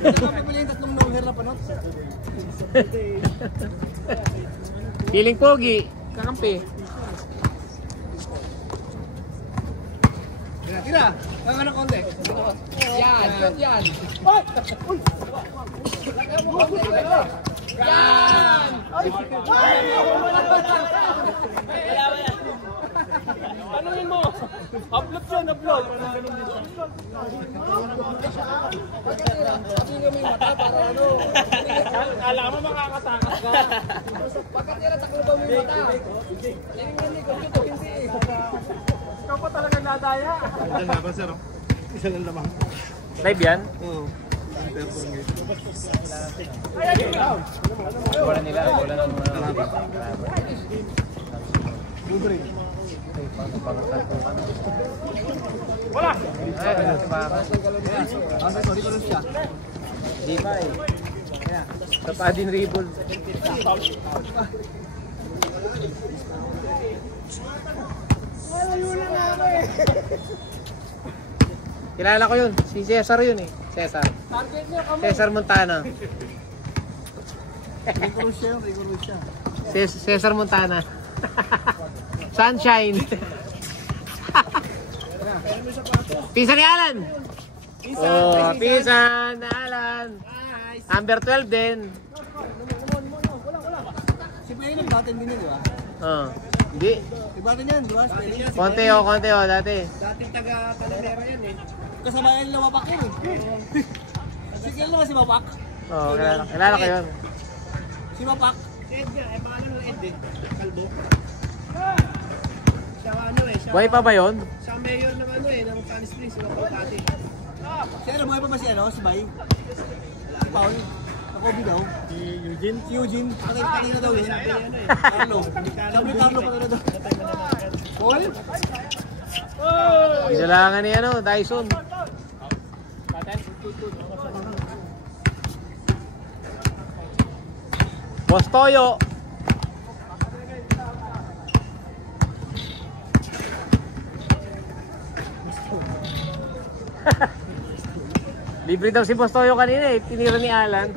Pagpapili yung tatlong no-hair na panot. Feeling pogi. Kakampi. Tira! Kaka ng konti. Yan! Yan! Yan! Yan! Tanungin mo! Upload yun! Upload! Alam mo makakatakas ka. Pagkatira taklo ba mo yung mata? Hindi ko dito hindi. Ikaw pa talaga nadaya. Isang laban sir. Isang laban. Live yan? Oo. Wala nila. Wala ng wala! Sorry ko lang siya. Di ba eh. Sa Padin Ribble. Kilala ko yun. Si Cesar yun eh. Cesar. Cesar Montana. Cesar Montana. Sunshine. Pisa ni Alan. Oh, pisa na Alan. Number 12 din. Si Pwede nag-batten din yun, di ba? Oh, hindi. Nag-batten yan, di ba? Konti oh, dati. Dating taga-Talavera yan eh. Kasama yan nila Wapak yun eh. Sige naman si Wapak. Oh, kilala ko yun. Si Wapak. Si Edgar, eh baka ano Ed eh. Kalbo. Siya ano eh. Buhay pa ba yun? Siya mayor ng ano eh, ng Sunny Springs, yung Pagkati. Si ano, buhay pa ba si ano? Si Bay? Si Paul? Nakobi daw? Si Eugene? Si Eugene. Kanina daw yun. Carlo. Sabi Carlo pa na daw. Paul? Kailangan ni ano, Dyson. Boss Toyo. Libre daw si Boss Toyo kanina eh. Tinira ni Alan.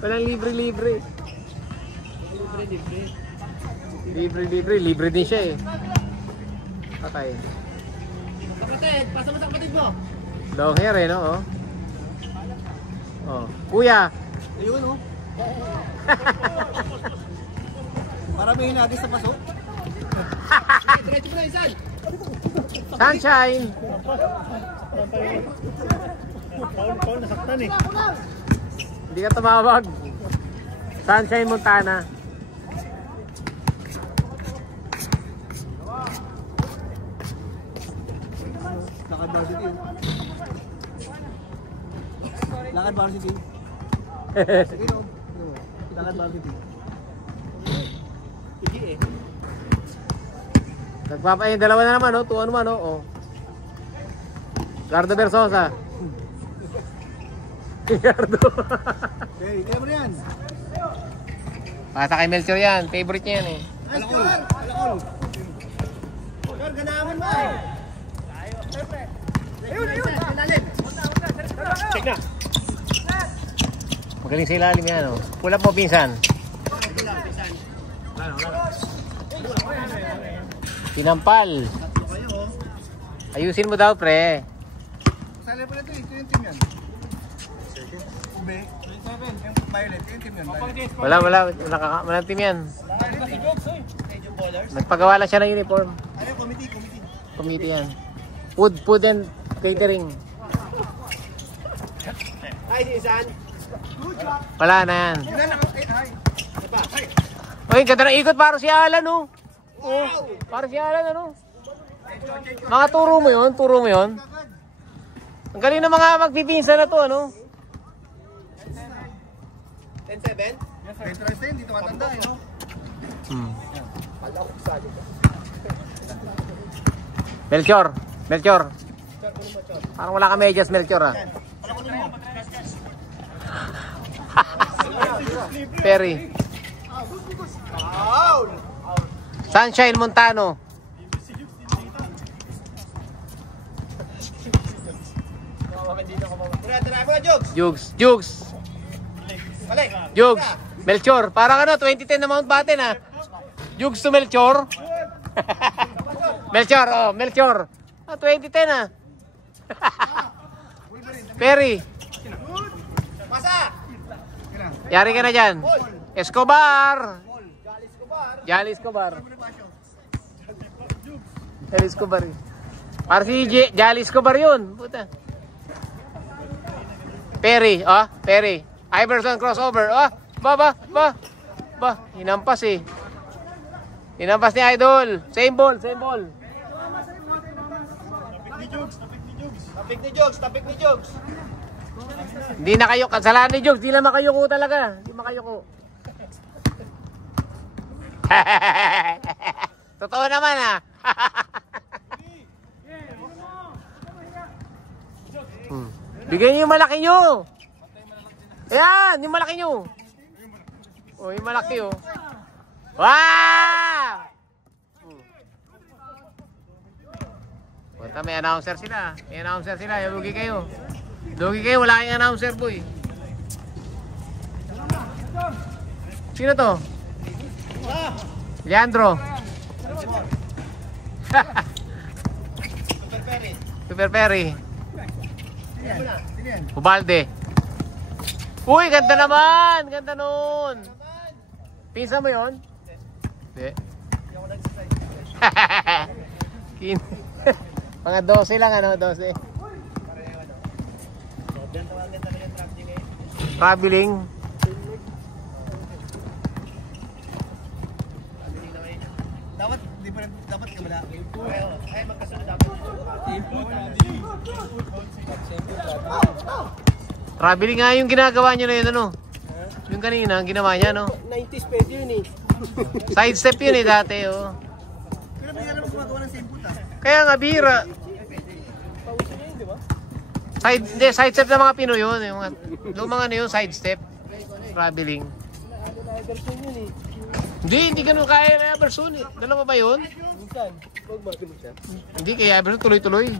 Walang libre. Libre din siya eh. Patay. Kapatid, pasa mo sa kapatid mo. Long hair eh, no? Oh. Oh. Kuya. Ayun oh. Para may hinagis sa paso. Diretso mo na isan. Sunshine. Paul, nasaktan eh. Hindi ka tumawag. Sunshine Montana. Lakad varsity. Lakad varsity. Lakad varsity. Hindi eh. Dalawa na naman, oh. Tuwa naman, oh. Gardo Versosa. Gardo. Okay, kaya mo na yan. Pasa kay Melchor yan. Favorite niya yan, eh. Alakol. Alakol. Sir, ganaman mo eh. Ayun. Check na. Magaling sa ilalim yan, oh. Pull up mo, pinsan. Tinampal. Ayusin mo daw, pre. Sali pala ito, ito yung team yan. Ube. Yung Violet, yung team yan. Walang team yan. Nagpagawa lang siya ng uniform. Ano, committee yan. Food and catering. Hi, si Isan. Wala na yan. Uy, ganda ng ikot para si Alan, oh. Para si Alan, ano? Mga turo mo yun. Ang galing na mga magpipinsa na to, ano? 10-7? 10-7, dito matanda eh, no? Melchor. Parang wala ka medyas, Melchor, ah. Perry. Sunshine Montano. Tira mo na, Jogs. Jugs. Balik. Jugs. Melchor. Parang ano, 2010 na Mountbatten ha. Jugs to Melchor. Melchor, oh, Melchor. 2010 ha. Perry. Masa. Yari ka na dyan. Escobar. Jali Escobar. Jali Escobar. Para si Jali Escobar yun. Puta. Perry, oh, Perry. Iverson crossover. Oh, ba. Hinampas eh. Hinampas ni Idol. Same ball. Tapik ni Jogs. Hindi na kayo, kasalanan ni Jogs, di lang makayuko talaga. Hindi makayuko. Totoo naman ha. Bigyan niyo yung malaki nyo. Ayan, yung malaki nyo. Oh, yung malaki oh. Wow! Punta, may announcer sila. Lugi kayo. Wala kayong announcer boy. Sino to? Leandro. Super Perry. Ubalde. Uy, ganda naman. Ganda nun. Pinsa mo yun? Hindi. Mga 12 lang ano, 12. Traveling. Dapat kamala. Ay magkasunod dapat. Traveling nga yung ginagawa niyo na yun ano. Yung kanina, ginawa niya no. 90s pwede yun eh. Side step yun eh dati oh. Pero hindi naman gumagawa ng same puta. Kaya nga bihira. Side step ng mga Pinoy yun. Yung mga ano yun, side step. Traveling. Hindi ganun kaya na Iverson eh. Dalawa ba yun? Hindi, kaya Iverson tuloy-tuloy.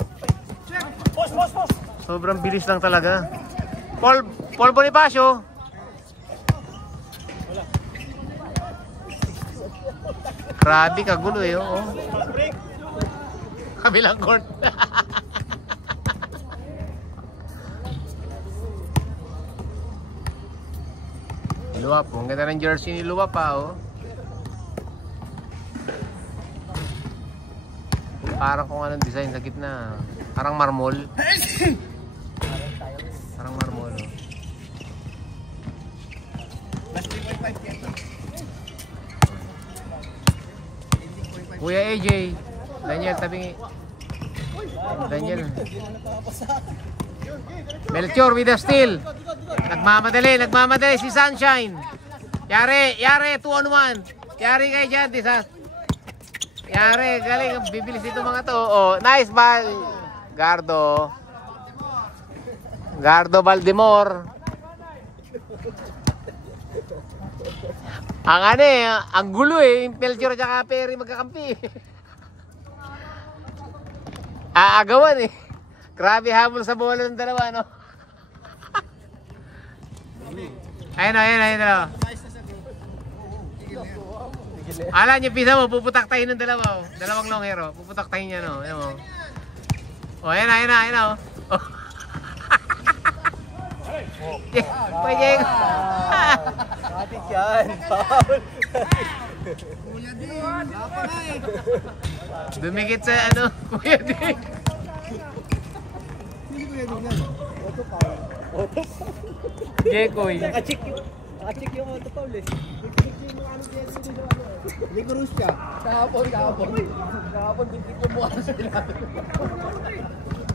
Sobrang bilis lang talaga. Paul Bonifacio. Grabe, kagulo eh. Oh. Kabilang court. Luwap, ang ganda ng jersey ni Luwap pa oh. Parang kung anong design sa gitna. Parang marmol. Parang marmol oh. Kuya AJ, Daniel, tabingi. Daniel. Melchor with the steal. Nagmamadali si Sunshine. Yari, 2-on-1. Yari kayo dyan, Yari, galing. Bibilis ito mga to. Oh, nice ball. Gardo Valdemor. Ang ano eh, ang gulo eh. Melchor at Perry magkakampi. Aagawan eh. Grabe habol sa bola ng dalawa, no? Ayun. Alam niyo, pisa mo, puputaktahin ng dalawa, oh. Dalawang long hair, oh. Puputaktahin niya, no? Ayun, oh. Oh, ayun na, oh. Pwede. Matik yan. Kuya din. Lapa nga eh. Dumikit sa ano, Kuya din. Hindi Kuya din yan. Auto foul. Gekoy. Naka-check yung auto foul eh. Hindi ko rush siya. Kahapon. Kahapon dikit yung mukha sa sinabi.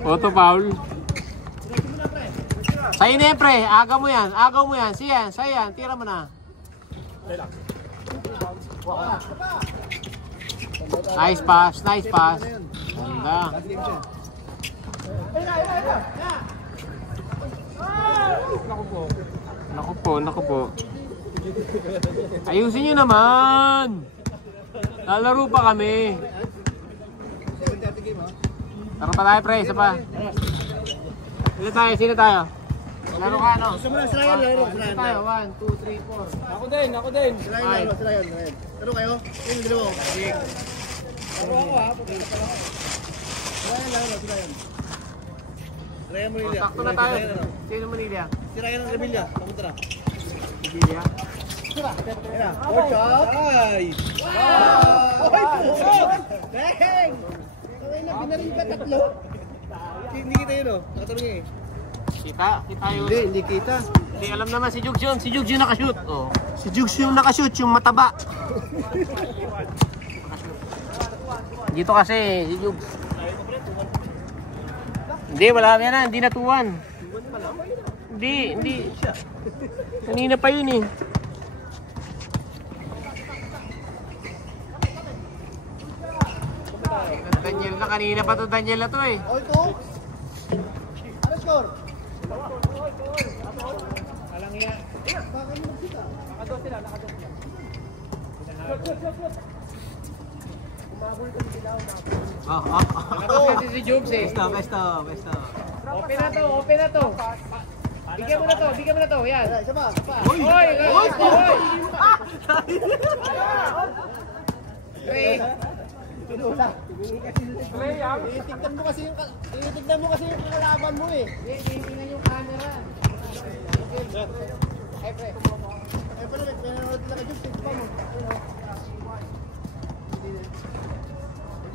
Auto foul. Sa'yo na yan, pre. Agaw mo yan. Siyan, tira mo na. Nice pass. Ganda. Naku po. Ayusin nyo naman. Lalaro pa kami. Tara pa tayo, pre. Isa pa. Sino tayo? Laro ka, no? Gusto mo na, sila yan, laro. Sila yan. Tayo, 1, 2, 3, 4. Ako din. Sila yan, laro. Sila yan. Laro kayo? Yun, dalawa. Sige. Laro ako ha. Sila yan, laro. Sila yan. Ryan Manila. Sakto na tayo. Sino Manila? Si Ryan ng Revilla. Papunta na. Revilla? Watch out! Ay! Wow! Dang! Kaya na, binarin ka tatlo. Hindi kita yun, oh. Nakatanong eh. Kita yun. Hindi kita. Hindi, alam naman si Jugs yun. Si Jugs yung nakashoot. Oh. Si Jugs yung nakashoot, yung mataba. Dito kasi, si Jugs. Hindi, wala yan na. Hindi natuwan. Hindi. Kanina pa yun eh. Daniel na, kanina pa to Daniel na to eh. Oh, ito? Ano score? Alang iya. Bakit mo kita? Nakadoon sila. Kasi si Jugs eh. Besto. Open na to. Bigyan mo na to. Yan. Isa pa. Oy! Ray! Titignan mo kasi yung kalaban mo eh. Tingnan yung camera. Ay, pre. Ay, pero may nanonood na ka-Jugs. Tignan mo. Hindi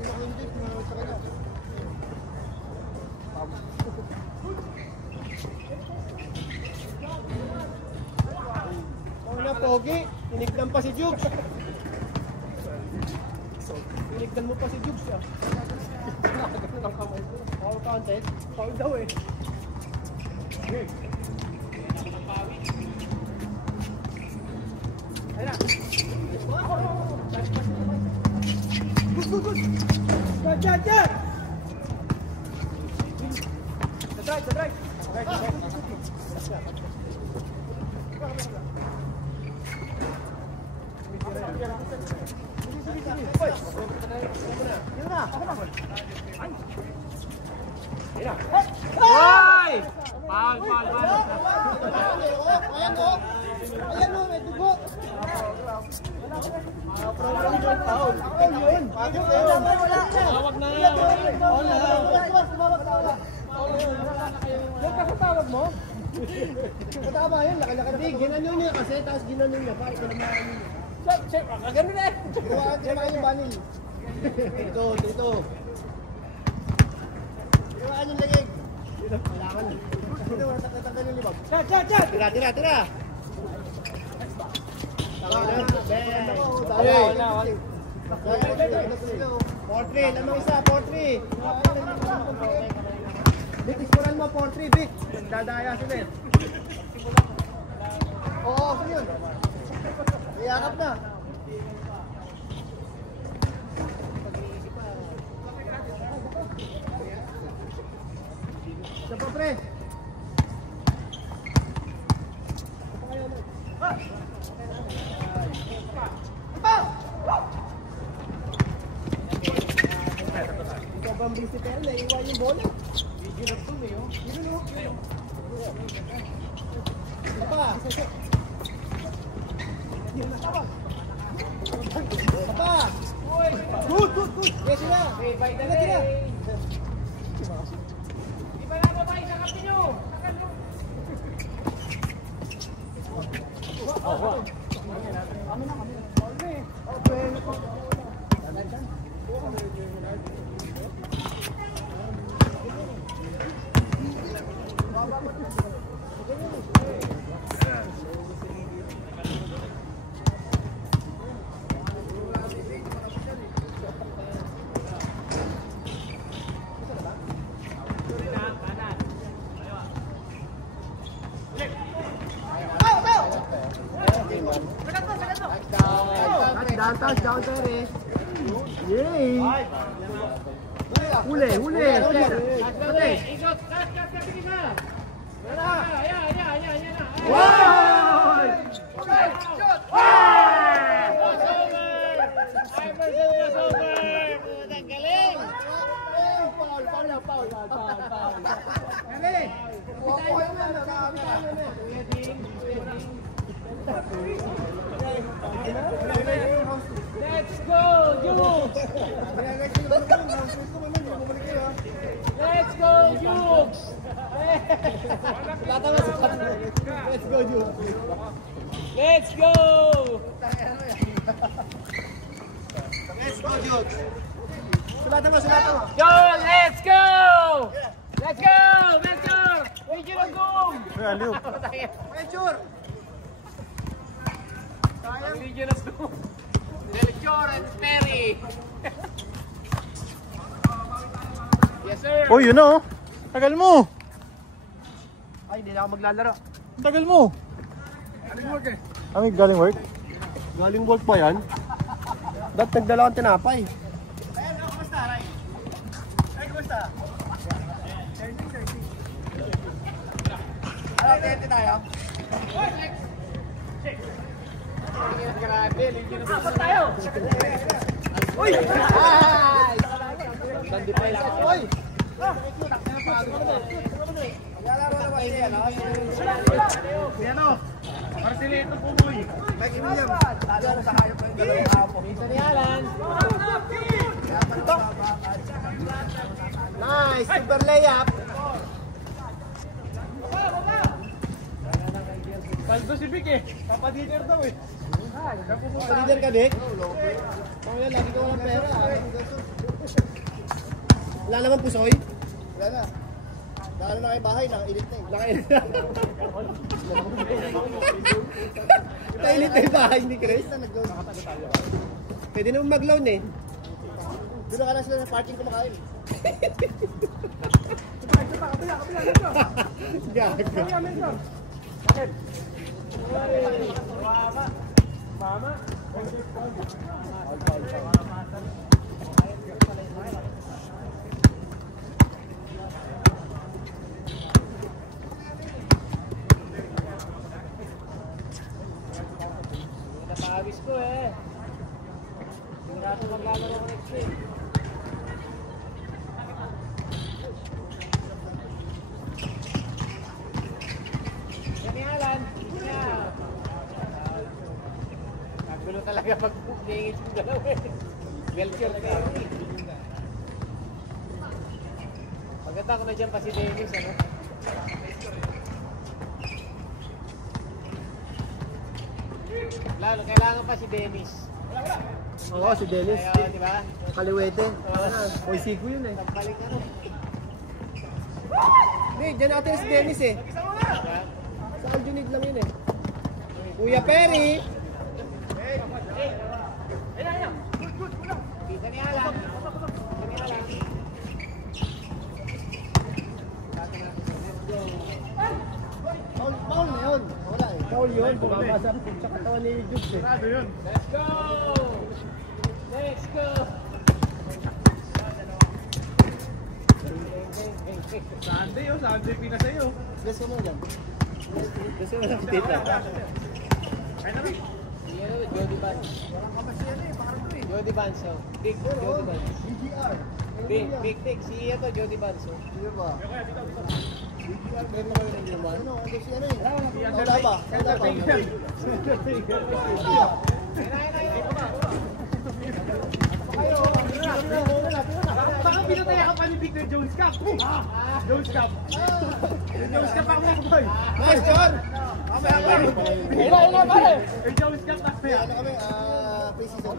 na ko-inject. Nanonood sa kanya. Una, Pogi. Tinignan pa si Jugs. Tinignan mo pa si Jugs ah. Foul contest. Foul daw eh. Ayan. Good. Jad. Sa right. Hoy! Foul. Ayan o, may dugo. Foul yun. Tawag na. Nagkakatawag mo? Katama yun, laki-laki na. Ginanyo niya kasi, tapos ginanyo niya. Para ikaw naman yun. Ganun eh. Ginawa yung banil. Dito. Ginawa yung lagig. Kailangan. Dito, tatanggal yung libag. Tira. Portrait, lamang isa, portrait. Bit, iskuran mo, portrait, bit. Dadaya sila eh. Oo, saan yun? Iyakap na. Isa pa, pre. Ikaw ba ang bisitero? Naiiwan yung bola. Video na ito eh. Isa pa. Good. Yes, na. Tira. Iba na ba tayo sa kapin nyo? Down there. Yay! Huli. Ikot, cut, tingin na. Ayan na. Wow! Shot! Iverson crossover! Galing! Let's go, Jukes! Let's go, Jukes! Let's go, Jukes. Let's go! Let's go, Jukes. Sulatan mo. Yo, let's go! Let's go! Let's go! Region of Goom! Venture! Region of Goom! Melchor and Perry! Yes, sir! Oh, yun o. Tagal mo. Ay, hindi na ako maglalaro. Tagal mo. Galing work eh. Galing work? Galing work pa yan? Ba't nagdala akong tinapay? Kumusta, Ray? Ay, kumusta? Ano, tente tayo? Grabe, Region of Goom tayo! Uy! Ay! Bandi pa lang. Uy! Lalaro na ba siya, no? Yan o! Marcelito po mo eh! Mike William! Lalo ko sa kayo pa yung dalawang hapon. Minsan ni Alan. Nice! Super layup! Paldo si Vic eh. Papadiner daw eh. Leader ka, Dick? Oo yan, lagi ko walang pera. Wala naman pusoy? Wala na. Nakala na kayo bahay, nakainit na eh. Nakainit na. Nakainit na yung bahay ni Chris. Pwede naman mag-loan eh. Doon ka lang sila sa parking kumakain. Gago. Mama? Natawis ko eh. Hindi natin maglalaro ko next week. Yan ni Alan. Yeah. Nagulo talaga pag-bungingit yung dalawa eh. Melchor na kayo eh. Maganda ko na dyan pa si Dennis, ano? Lalo, kailangan pa si Dennis. Oo, si Dennis. Kaya, di ba? Kaliwete. Oy, sigo yun eh. Balik ano. Hindi, dyan natin si Dennis eh. Sa Aljunid lang yun eh. Kuya Perry! Kita ni Alan. Kita ni Alan. Paul na yun. Wala eh. Paul yun. Bumaba sa katawan ni Jukes eh. Let's go! Let's go! Sunday oh. Sunday pina sa'yo. Bless ko mo dyan. Bless ko mo lang tita. Jody Vance. Jody Vance, oh. Big Jody Vance. BGR. Big Tick. Si ito, Jody Vance, oh. Sino ba? BGR. Meron na kayo ng ginawa. Ano? Ano si ano eh? Wala ba? Wala ba? Baka pinataya ka pa ni Victor Jones Cup. Jones Cup. Jones Cup ako lang boy. Nice, John! Ila, pare! Jones Cup na kaya. Ano kami? Pre-season.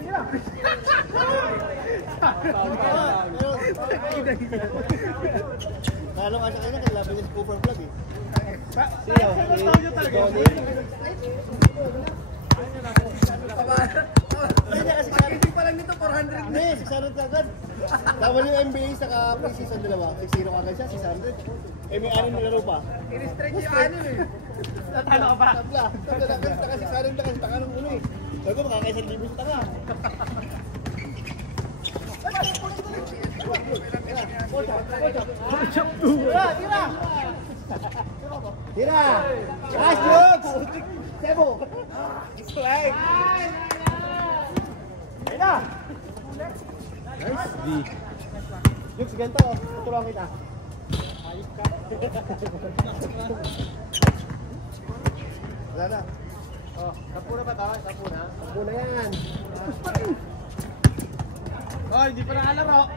Kala ka sa kanya, kailangan niya si Cooper Vlog eh. Siya, si Johnny. Hindi kasi packaging pa lang nito, 400 na eh, 600 agad. WNBA sa pre-season dalawa, 6-0 agad siya, 600. Eh may 6 na laro pa. In-stretch yung 6 eh. Natalo ka pa. Tabla, taka 600 na kasi taka ng uno eh. Sabi ko makakaisang libo sa taka. Tira! Tira! Nice jokes! Sebo! Flag! Ayun na! Nice D. Jukes, ganito. Tutulungan kita. Wala na. Oh, tapo na ba ito? Tapo na? Tapo na yan. Oh, hindi pa nakalaro.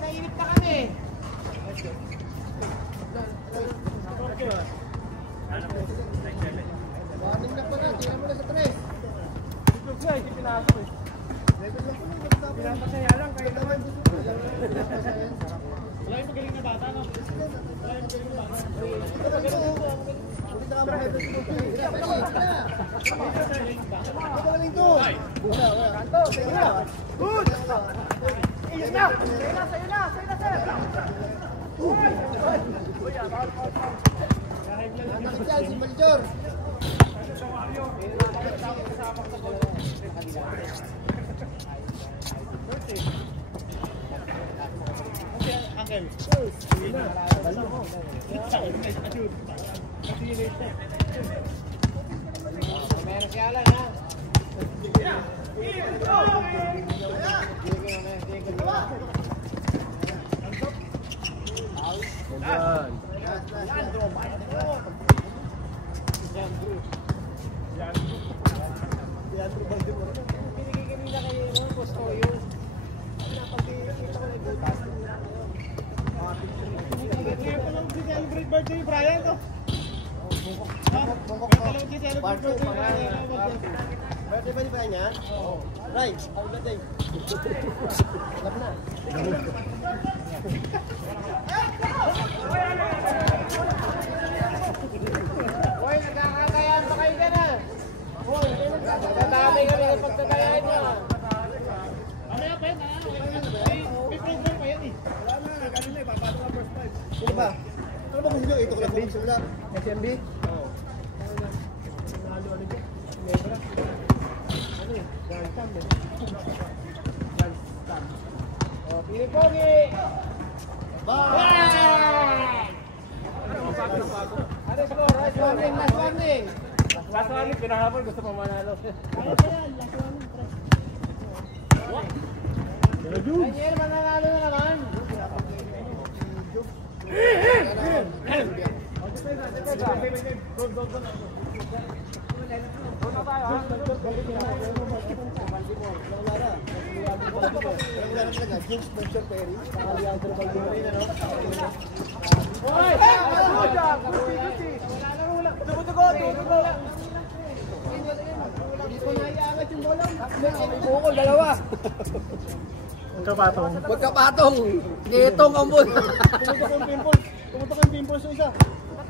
Nainip na kami. Warning na po na. Tingnan mo na sa 3. Ito siya, hindi pinasok eh. Pinapasaya lang. Kahit naman. Wala yung magaling na bata, no? Wala yung magaling na bata. Ulit na kami. Ito galing to. Kanto, sa'yo na. Good! Ayun na! Sa'yo na, sir! Nakikita si Maljor. Uncle. Meron siya lang, ha? Celebrate birthday ni Brian to. Birthday ba ni Brian yan? Oo. Right, happy birthday. Lap na. Hoy, nagkakatayan pa kayo dyan, ha? Hoy, nagkakatayan kami ng pagkatayan niya. Mamaya pa yan, ha? May program pa yan eh. Wala na, ganun na, ipapato ka first time. Sino ba? Ano ba kung hindi? Ito ko lang kung simula. SMB? Oo. Ano eh? Gansam eh. Gansam. O, Pilipogi! Bye! Ano score? Last warning, last warning! Last warning, pinahabol. Gusto pa manalo. Kaya pa yan, last warning. Daniel, mananalo na naman! Bukol, dalawa. Magkapatong. Magkapatong. Nitong ambon. Tumutok yung pimples. Tumutok yung pimples yung isa.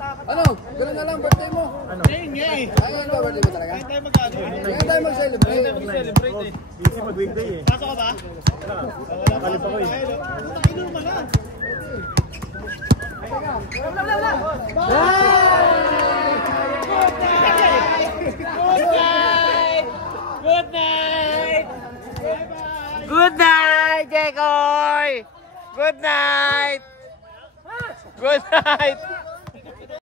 Ano? Gano'n na lang birthday mo? Ano? Ay, ano ba birthday mo talaga? Kaya tayo mag-ano. Kaya tayo mag-celebrate. Kaya tayo mag-celebrate eh. Busy mag-weekday eh. Pasok ka ba? Wala. Kalit ako eh. Putang ino naman lang. Wala. Good night! Good night, Jekoy! Good night! Good night!